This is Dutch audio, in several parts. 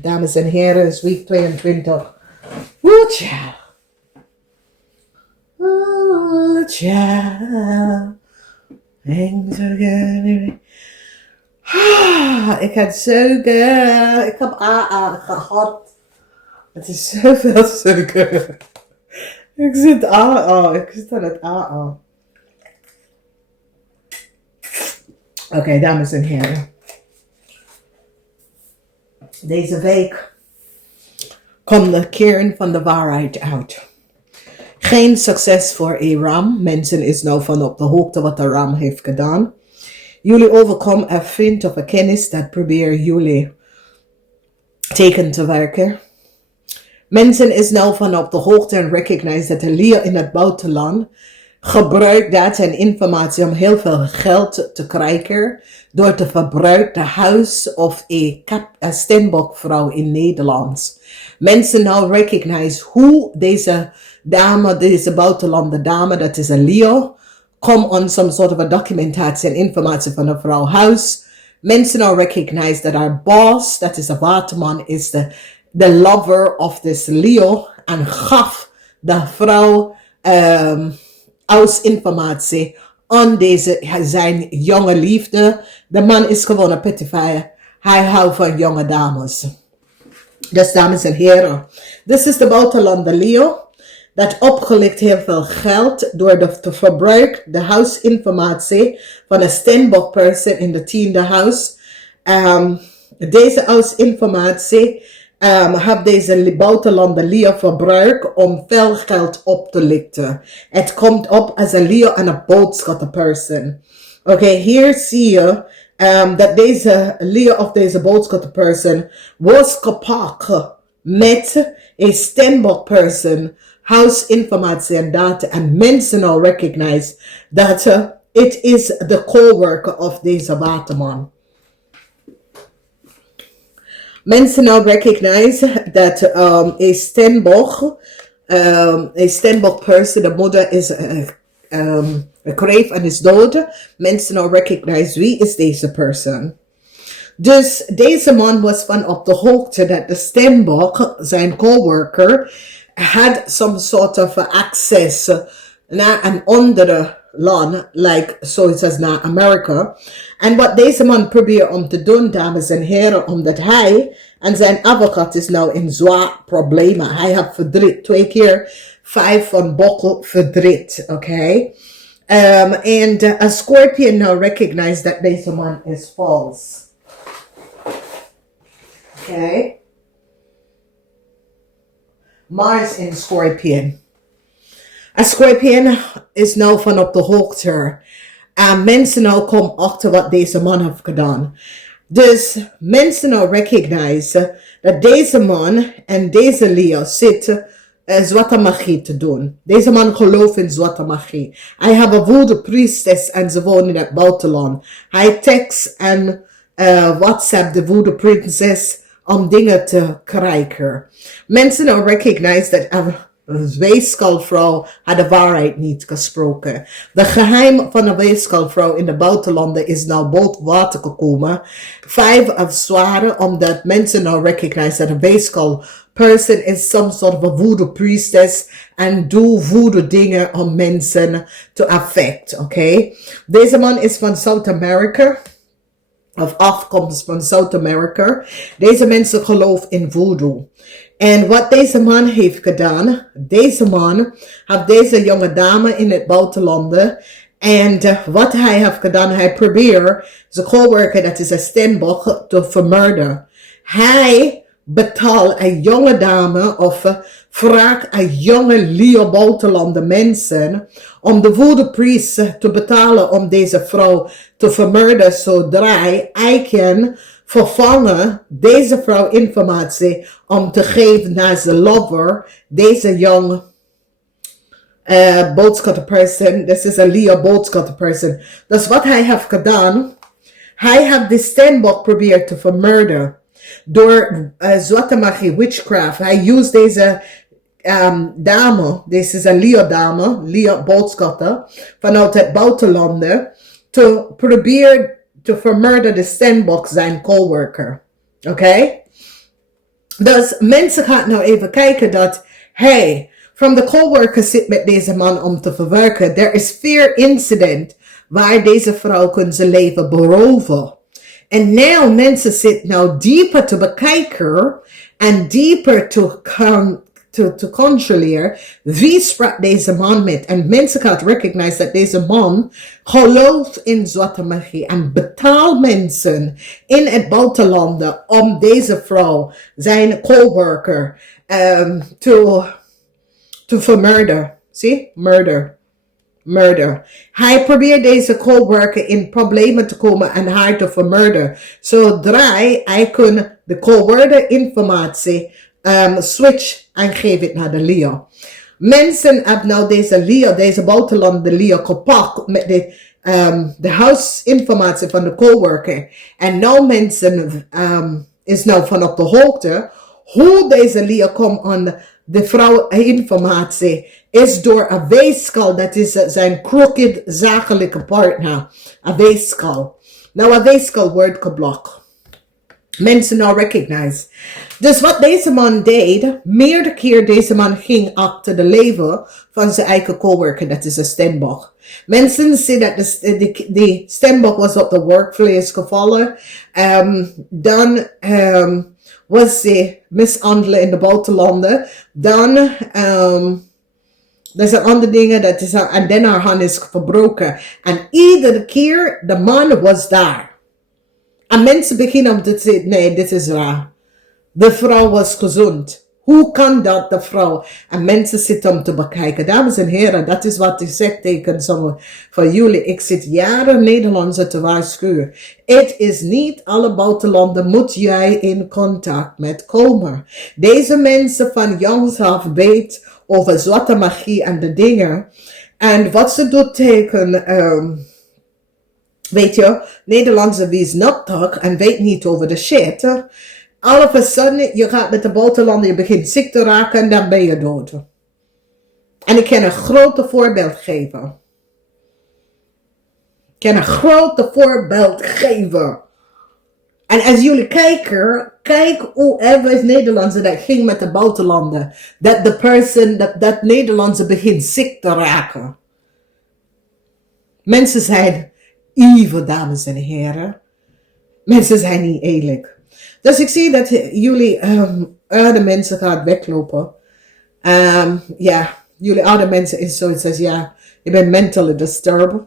Dames en heren, is week 22. Woe, child. Oh, child. Things are getting... Ik had suiker. Ik heb AA gehad. Het is zoveel suiker. Ik zit AA. Ik zit aan het AA. Oké, dames en heren. Deze week komt de kern van de waarheid uit. Geen succes voor Iran. Mensen is nou van op de hoogte wat Iran heeft gedaan. Jullie overkomen een vriend of een kennis dat probeert jullie tegen te werken. Mensen is nou van op de hoogte en recognize dat de leer in het buitenland gebruikt data en informatie om heel veel geld te krijgen door te verbruiken de huis of een steenbokvrouw in Nederland. Mensen nou recognize hoe deze dame, deze buitenlandse dame, dat is een Leo, komt on some sort of a documentatie en informatie van een vrouw huis. Mensen nou recognize dat haar boss, dat is een waterman, is de lover of this Leo en gaf de vrouw als informatie aan zijn jonge liefde. De man is gewoon een pettifier. Hij houdt van jonge dames. Dus dames en heren, dit is de buitenlandse Leo dat opgelicht heel veel geld door te verbruiken de huisinformatie van een steenbok person in de 10e huis. Deze huisinformatie heeft deze buitenlandse Leo verbruikt om veel geld op te lichten. Het komt op als een Leo en een boodschappenperson. Oké, hier zie je dat deze Leo of deze boodschappenperson was gepakt met een steenbok person, huisinformatie en data. En mensen al recognize dat het is de coworker of deze waterman. Mensen now recognize that a steenbok person, de moeder is grave en is dood. Mensen now recognize wie is deze person. Dus deze man was van op de hoogte dat de steenbok, zijn coworker, had some sort of access naar een andere land, like zoals als naar Amerika. En wat deze man probeert om te doen, dames en heren, omdat hij en zijn advocaat is nou in zwaar problemen. Hij heeft verdriet, 2 keer 5 van bokkel verdriet, oké? And a Scorpion now recognize that deze man is false. Oké? Mars in Scorpion. A Scorpion is nou van op de hoogte. En mensen nou komen achter wat deze man heeft gedaan. Dus mensen nou recognize dat deze man en deze Leo zitten zwarte magie te doen. Deze man gelooft in zwarte magie. Hij heeft een woede priestess en ze wonen in het buitenland. Hij text en WhatsApp de woede princess om dingen te krijgen. Mensen nou recognize dat een weeskalvrouw had de waarheid niet gesproken. De geheim van een weeskalvrouw in de buitenlanden is nou boven water gekomen. 5 of zware, omdat mensen nou recognize dat een weeskal person is some sort of a voodoo priestess en doe voodoo dingen om mensen te affect, oké? Deze man is van South America. Of afkomst van South America. Deze mensen geloven in voodoo. En wat deze man heeft gedaan, deze man heeft deze jonge dame in het buitenlanden. En wat hij heeft gedaan, hij probeert zijn coworker, dat is een steenbok, te vermoorden. Hij betaalt een jonge dame of vraagt een jonge Leo buitenlanden mensen om de voodoo priest te betalen om deze vrouw te vermoorden zodra hij kan vervangen deze vrouw informatie om te geven naar zijn lover, deze jonge boodschappenperson. Dit is een Leo boodschappenperson. Dus wat hij heeft gedaan, hij heeft de steenbok geprobeerd te vermoorden. Door zwarte magie, witchcraft. Hij used deze dame, deze is een Leo dame, Leo boodschapper, vanuit het buitenlanden, te proberen te vermoorden de steenbok zijn coworker. Oké? Dus mensen gaan nou even kijken dat, hey, from the coworker zit met deze man om te verwerken. There is fear incident waar deze vrouw kan zijn leven beroven. En nou mensen zitten nou dieper te bekijken en dieper te controleren wie sprak deze man met. En mensen gaan recognize dat deze man gelooft in zwarte magie en betaalt mensen in het buitenland om deze vrouw, zijn coworker, te vermurder. Zie? Murder. Hij probeert deze coworker in problemen te komen en haar te vermurder. Zodra hij kan de coworker informatie switch en geef het naar de Leo. Mensen hebben nou deze Leo, deze buitenland de Leo gepakt met de huisinformatie van de coworker. En nou mensen is nou van op de hoogte hoe deze Leo komt aan de vrouw informatie is door een weeskal, dat is zijn crooked zakelijke partner. Een weeskal. Nou, een weeskal wordt geblokt. Mensen nou recognize. Dus wat deze man deed, meerdere keer deze man ging achter de leven van zijn eigen coworker, dat is een steenbok. Mensen zien dat de steenbok was op de workplace gevallen. Dan was ze mishandelen in de buitenlanden. Dan er zijn andere dingen, dat is, en dan haar hand is verbroken. En iedere keer, de man was daar. En mensen beginnen om te zeggen, nee, dit is raar. De vrouw was gezond. Hoe kan dat, de vrouw? En mensen zitten om te bekijken. Dames en heren, dat is wat ik zeg tegen sommigen van jullie. Ik zit jaren Nederlandse te waarschuwen. Het is niet alle buitenlanden moet jij in contact met komen. Deze mensen van jongs af weten over zwarte magie en de dingen. En wat ze doet tegen... weet je, Nederlandse wie is not talk en weet niet over de shit. All of a sudden, je gaat met de buitenlanden, je begint ziek te raken en dan ben je dood. En ik kan een grote voorbeeld geven. En als jullie kijken, kijk hoe even Nederlandse dat ging met de buitenlanden. Dat Nederlandse begint ziek te raken. Mensen zijn evil, dames en heren. Mensen zijn niet eerlijk. Dus ik zie dat jullie oude mensen gaan weglopen. Jullie oude mensen is zoiets als, je bent mentally disturbed.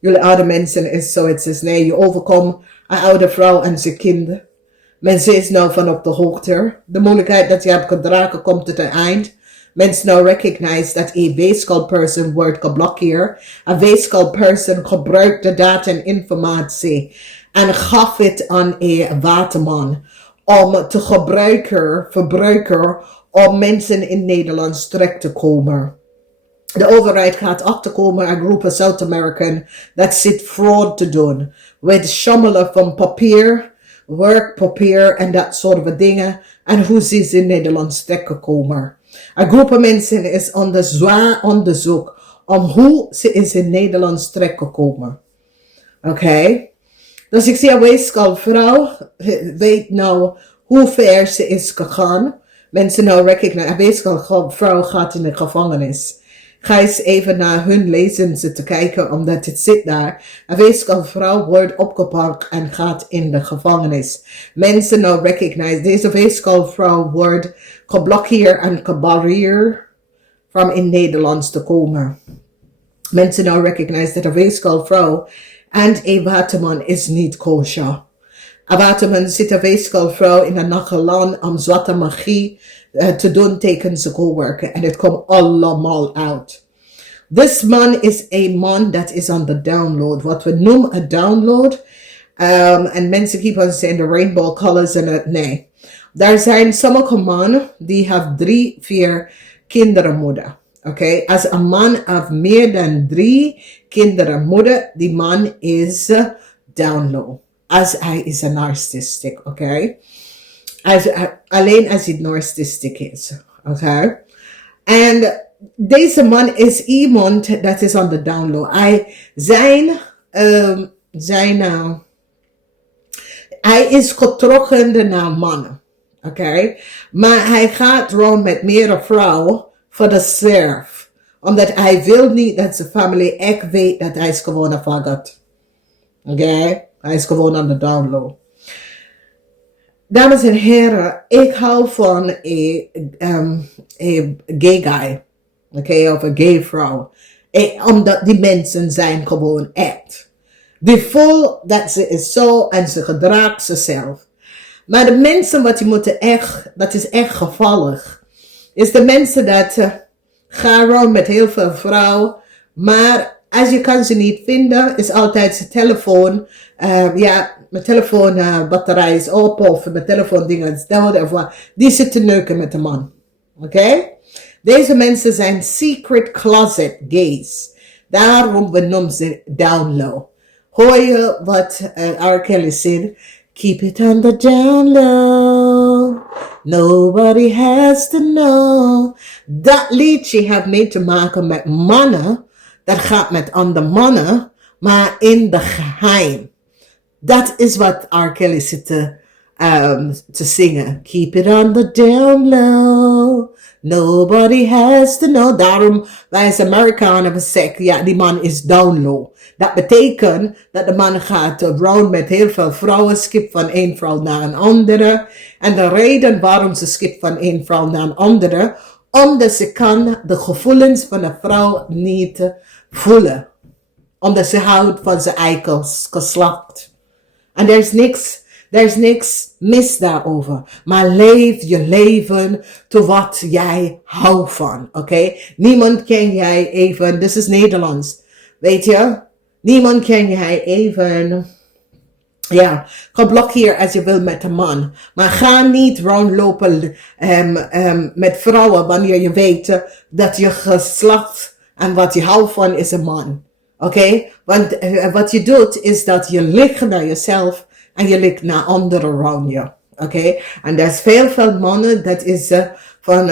Jullie oude mensen is zoiets als, nee, je overkomt een oude vrouw en zijn kinderen. Mensen is nou van op de hoogte. De moeilijkheid dat je hebt gedragen komt tot een eind. Mensen nou recognize dat een weeskal person wordt geblokkeerd. Een weeskal person gebruikt de data en informatie en gaf het aan een waterman om te verbruiken om mensen in Nederland terecht te komen. De overheid gaat achterkomen een groep Zuid-American dat zit fraud te doen. Met schommelen van papier, werkpapier en dat soort dingen. En hoe ze in Nederland terecht komen. Een groep mensen is onder zwaar onderzoek om hoe ze is in Nederland terecht gekomen. Oké? Dus ik zie een weeskal vrouw, weet nou hoe ver ze is gegaan. Mensen nou recognize, een weeskal vrouw gaat in de gevangenis. Ga eens even naar hun Lezing zitten kijken, omdat het zit daar. Een weeskal vrouw wordt opgepakt en gaat in de gevangenis. Mensen nou recognize, deze weeskal vrouw wordt geblokkeerd en gebarreerd om in Nederland te komen. Mensen nou recognize dat een weeskal vrouw en een waterman is niet kosher. Een waterman zit een weeskal vrouw in een nachtland om zwarte magie te doen tegen zijn coworker. En het komt allemaal uit. This man is een man dat is on the download. Wat we noemen een download. En mensen keep on saying the rainbow colors en het nee. Daar zijn sommige mannen die hebben 3, 4 kinderen moeder. Oké, als een man heeft meer dan 3 kinderen moeder, die man is download. Als hij is een narcissistic, oké. Alleen als hij narcissistic is, oké. En deze man is iemand dat is on the download. Hij is getrokken naar mannen, Oké? Maar hij gaat rond met meerdere vrouwen voor de surf. Omdat hij wil niet dat zijn familie echt weet dat hij is gewoon een faggot. Oké? Hij is gewoon aan de download. Dames en heren, ik hou van een gay guy. Oké? Of een gay vrouw. Omdat die mensen zijn gewoon echt. Die voelt dat ze is zo en ze gedraagt zichzelf. Maar de mensen wat je moeten echt, dat is echt gevallig. Is de mensen dat gaan rond met heel veel vrouwen. Maar als je kan ze niet vinden, is altijd zijn telefoon. Mijn telefoonbatterij is op of mijn telefoondingen is dood of wat. Die zitten neuken met de man. Oké? Deze mensen zijn secret closet gays. Daarom benoemen ze down low. Hoor je wat R. Kelly zegt? Keep it on the down low. Nobody has to know. Dat liedje heeft niet te maken met mannen. Dat gaat met andere mannen. Maar in de geheim. Dat is wat R. Kelly zit te zingen. Keep it on the down low. Nobody has to know. Daarom, wij als Amerikanen, we zeggen, ja, die man is down low. Dat betekent dat de man gaat rond met heel veel vrouwen, skipt van één vrouw naar een andere. En de reden waarom ze skipt van één vrouw naar een andere, omdat ze kan de gevoelens van een vrouw niet voelen. Omdat ze houdt van zijn eigen geslacht. En er is niks mis daarover. Maar leef je leven to wat jij houdt van. Oké? Niemand kan jij even, dit is Nederlands. Weet je? Niemand kan jij even, geblokkeerd als je wil met een man. Maar ga niet rondlopen met vrouwen wanneer je weet dat je geslacht en wat je houdt van is een man. Oké? Want wat je doet is dat je ligt naar jezelf en je ligt naar anderen rond je. Oké? En er is veel mannen, dat is van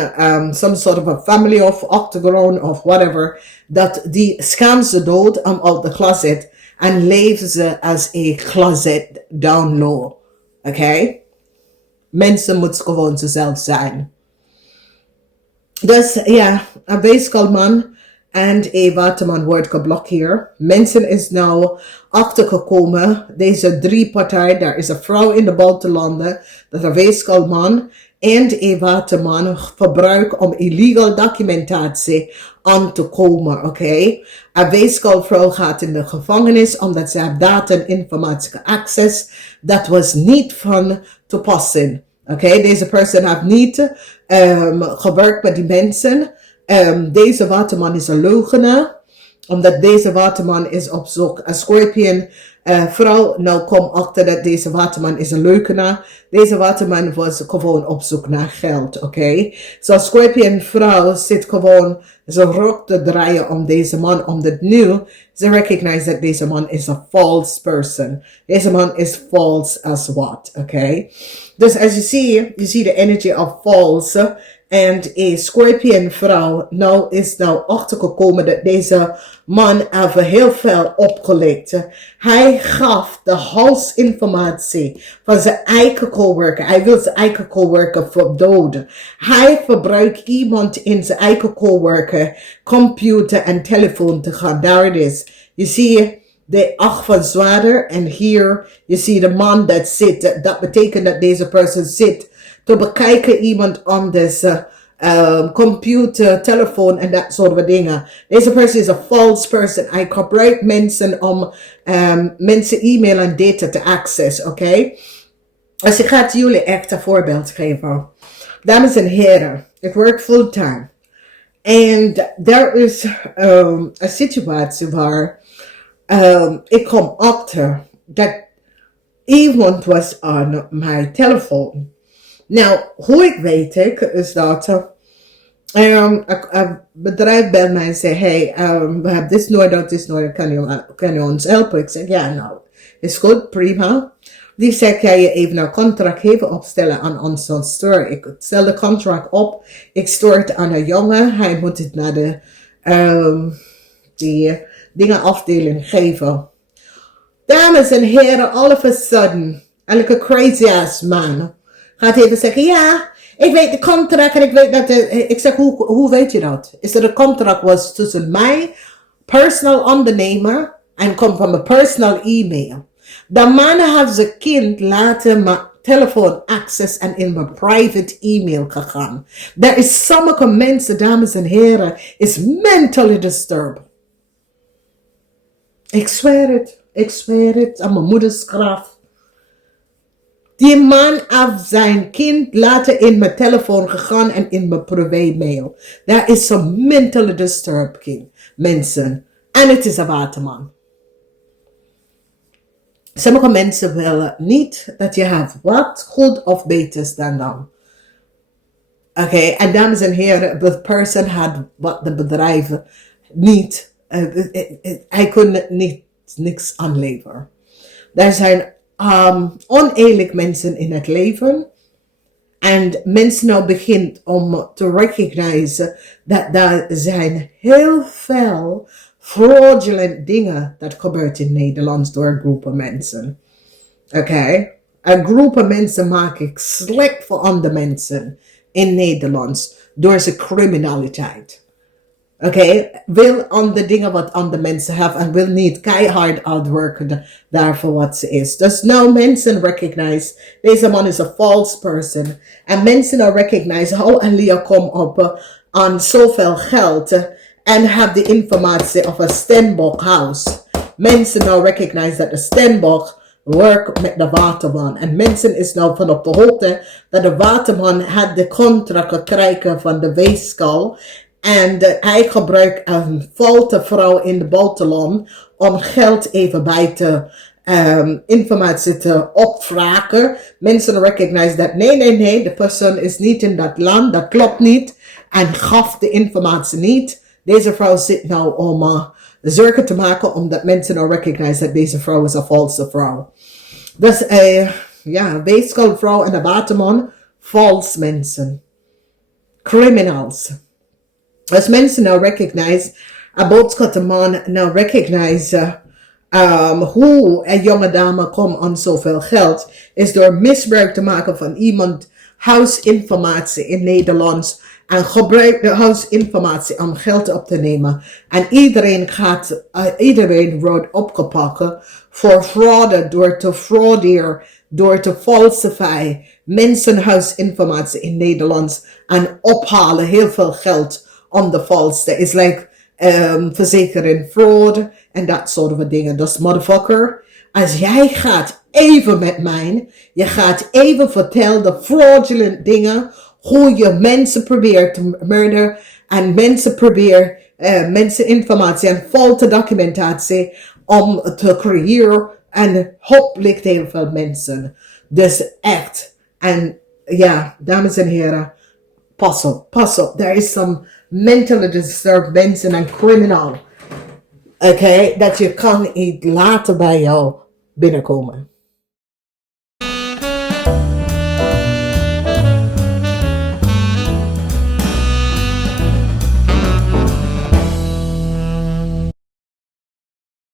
some sort of a family of octagon of whatever, dat die schamen ze dood om uit de closet en leven ze als een closet down low. Oké? Mensen moeten gewoon zichzelf zijn. Dus ja, een weeskalman en een waterman wordt geblokkeerd. Mensen is nou achtergekomen, deze drie partijen, daar is een vrouw in de buitenlanden, dat een weeskalman en een waterman gebruiken om illegal documentatie aan te komen, oké? Een weeskalvrouw gaat in de gevangenis omdat ze heeft data en informatie access. Dat was niet van toepassing, oké? Deze persoon heeft niet gewerkt met die mensen. Deze waterman is een leugenaar. Omdat deze waterman is op zoek. Een scorpion vrouw nou komt achter dat deze waterman is een leugenaar. Deze waterman was gewoon op zoek naar geld. Oké? Zo'n scorpion vrouw zit gewoon zijn rok te draaien om deze man. Omdat nu ze recognize dat deze man is een false person. Deze man is false as what. Oké? Dus als je ziet de energy of false. En een scorpion vrouw is nou achtergekomen dat deze man heeft heel veel opgelicht. Hij gaf de halsinformatie van zijn eigen coworker. Hij wil zijn eigen coworker verdoden. Hij verbruikt iemand in zijn eigen coworker, computer en telefoon te gaan. Daar het is. Je ziet de 8 van zwaarder en hier je ziet de man dat zit. Dat betekent dat deze persoon zit te bekijken iemand anders computer, telefoon en dat soort dingen. Deze persoon is een false person. Hij gebruikt mensen om mensen e-mail en data te access, oké? Dus ik ga jullie echt een voorbeeld geven. Dames en heren, ik werk fulltime. En er is een situatie waar ik kom achter dat iemand was aan mijn telefoon. Nou, hoe ik weet is dat een bedrijf belt mij en zegt, hey, we hebben dit nodig, kan je ons helpen? Ik zeg, ja, nou, is goed, prima. Die zegt, kan je even een contract even opstellen aan ons store? Ik stel de contract op, ik stuur het aan een jongen, hij moet het naar de die dingenafdeling geven. Dames en heren, all of a sudden, elke crazy ass man Gaat even zeggen, ja, ik weet de contract en ik weet dat ik zeg, hoe weet je dat? Is er een contract was tussen mij, personal ondernemer, en komt van mijn personal e-mail. De mannen heeft zijn kind laten mijn telefoon access en in mijn private e-mail gegaan. Er is sommige mensen, dames en heren, is mentally disturbed. Ik zweer het aan mijn moeders graf. Die man heeft zijn kind laten in mijn telefoon gegaan en in mijn privé mail. Daar is zo'n mentally disturbed kind, mensen. En het is een waterman. Sommige mensen willen niet dat je hebt wat goed of beters dan dan. Oké, en dames en heren, de person had wat de bedrijven niet, hij kon niks aanleveren. Er zijn oneerlijk mensen in het leven. En mensen nou begint om te recognizen dat er zijn heel veel fraudulent dingen dat gebeurt in Nederland door groepen mensen. Oké? Een groepen mensen maak ik slecht voor andere mensen in Nederland door zijn criminaliteit. Oké, wil andere dingen wat andere mensen hebben en wil niet keihard uitwerken daarvoor wat ze is. Dus nou mensen recognize, deze man is een false person. En mensen nou recognize, hoe Elia komt op aan zoveel geld en hebben de informatie over een Steenbok house. Mensen nou recognize dat de Steenbok werkt met de waterman. En mensen is nou van op de hoogte dat de waterman had de contract gekregen van de weegschaal. En hij gebruikt een foute vrouw in het buitenland om geld even bij te informatie te opvragen. Mensen recognize dat nee, de persoon is niet in dat land, dat klopt niet. En gaf de informatie niet. Deze vrouw zit nou om zorgen te maken omdat mensen nou recognize dat deze vrouw is een valse vrouw. Dus weeskalvrouw en de waterman, false mensen. Criminals. Als mensen nou recognize, een boodschappenman nou recognize hoe een jonge dame komt aan zoveel geld, is door misbruik te maken van iemand huisinformatie in Nederland en gebruikt de huisinformatie om geld op te nemen. En iedereen wordt opgepakt voor fraude, door te frauderen, door te falsifieren mensen huisinformatie in Nederland en ophalen heel veel geld on the false. Is like verzekering, fraud en dat soort van dingen. Dus motherfucker, als jij gaat even met mij, je gaat even vertellen de fraudulent dingen, hoe je mensen probeert te murderen en mensen probeert mensen informatie en foute documentatie om te creëren en hopelijk heel veel mensen. Dus echt. En ja, dames en heren, pas op. There is some mentally disturbed mensen en criminal. Oké, dat je kan niet laten bij jou binnenkomen.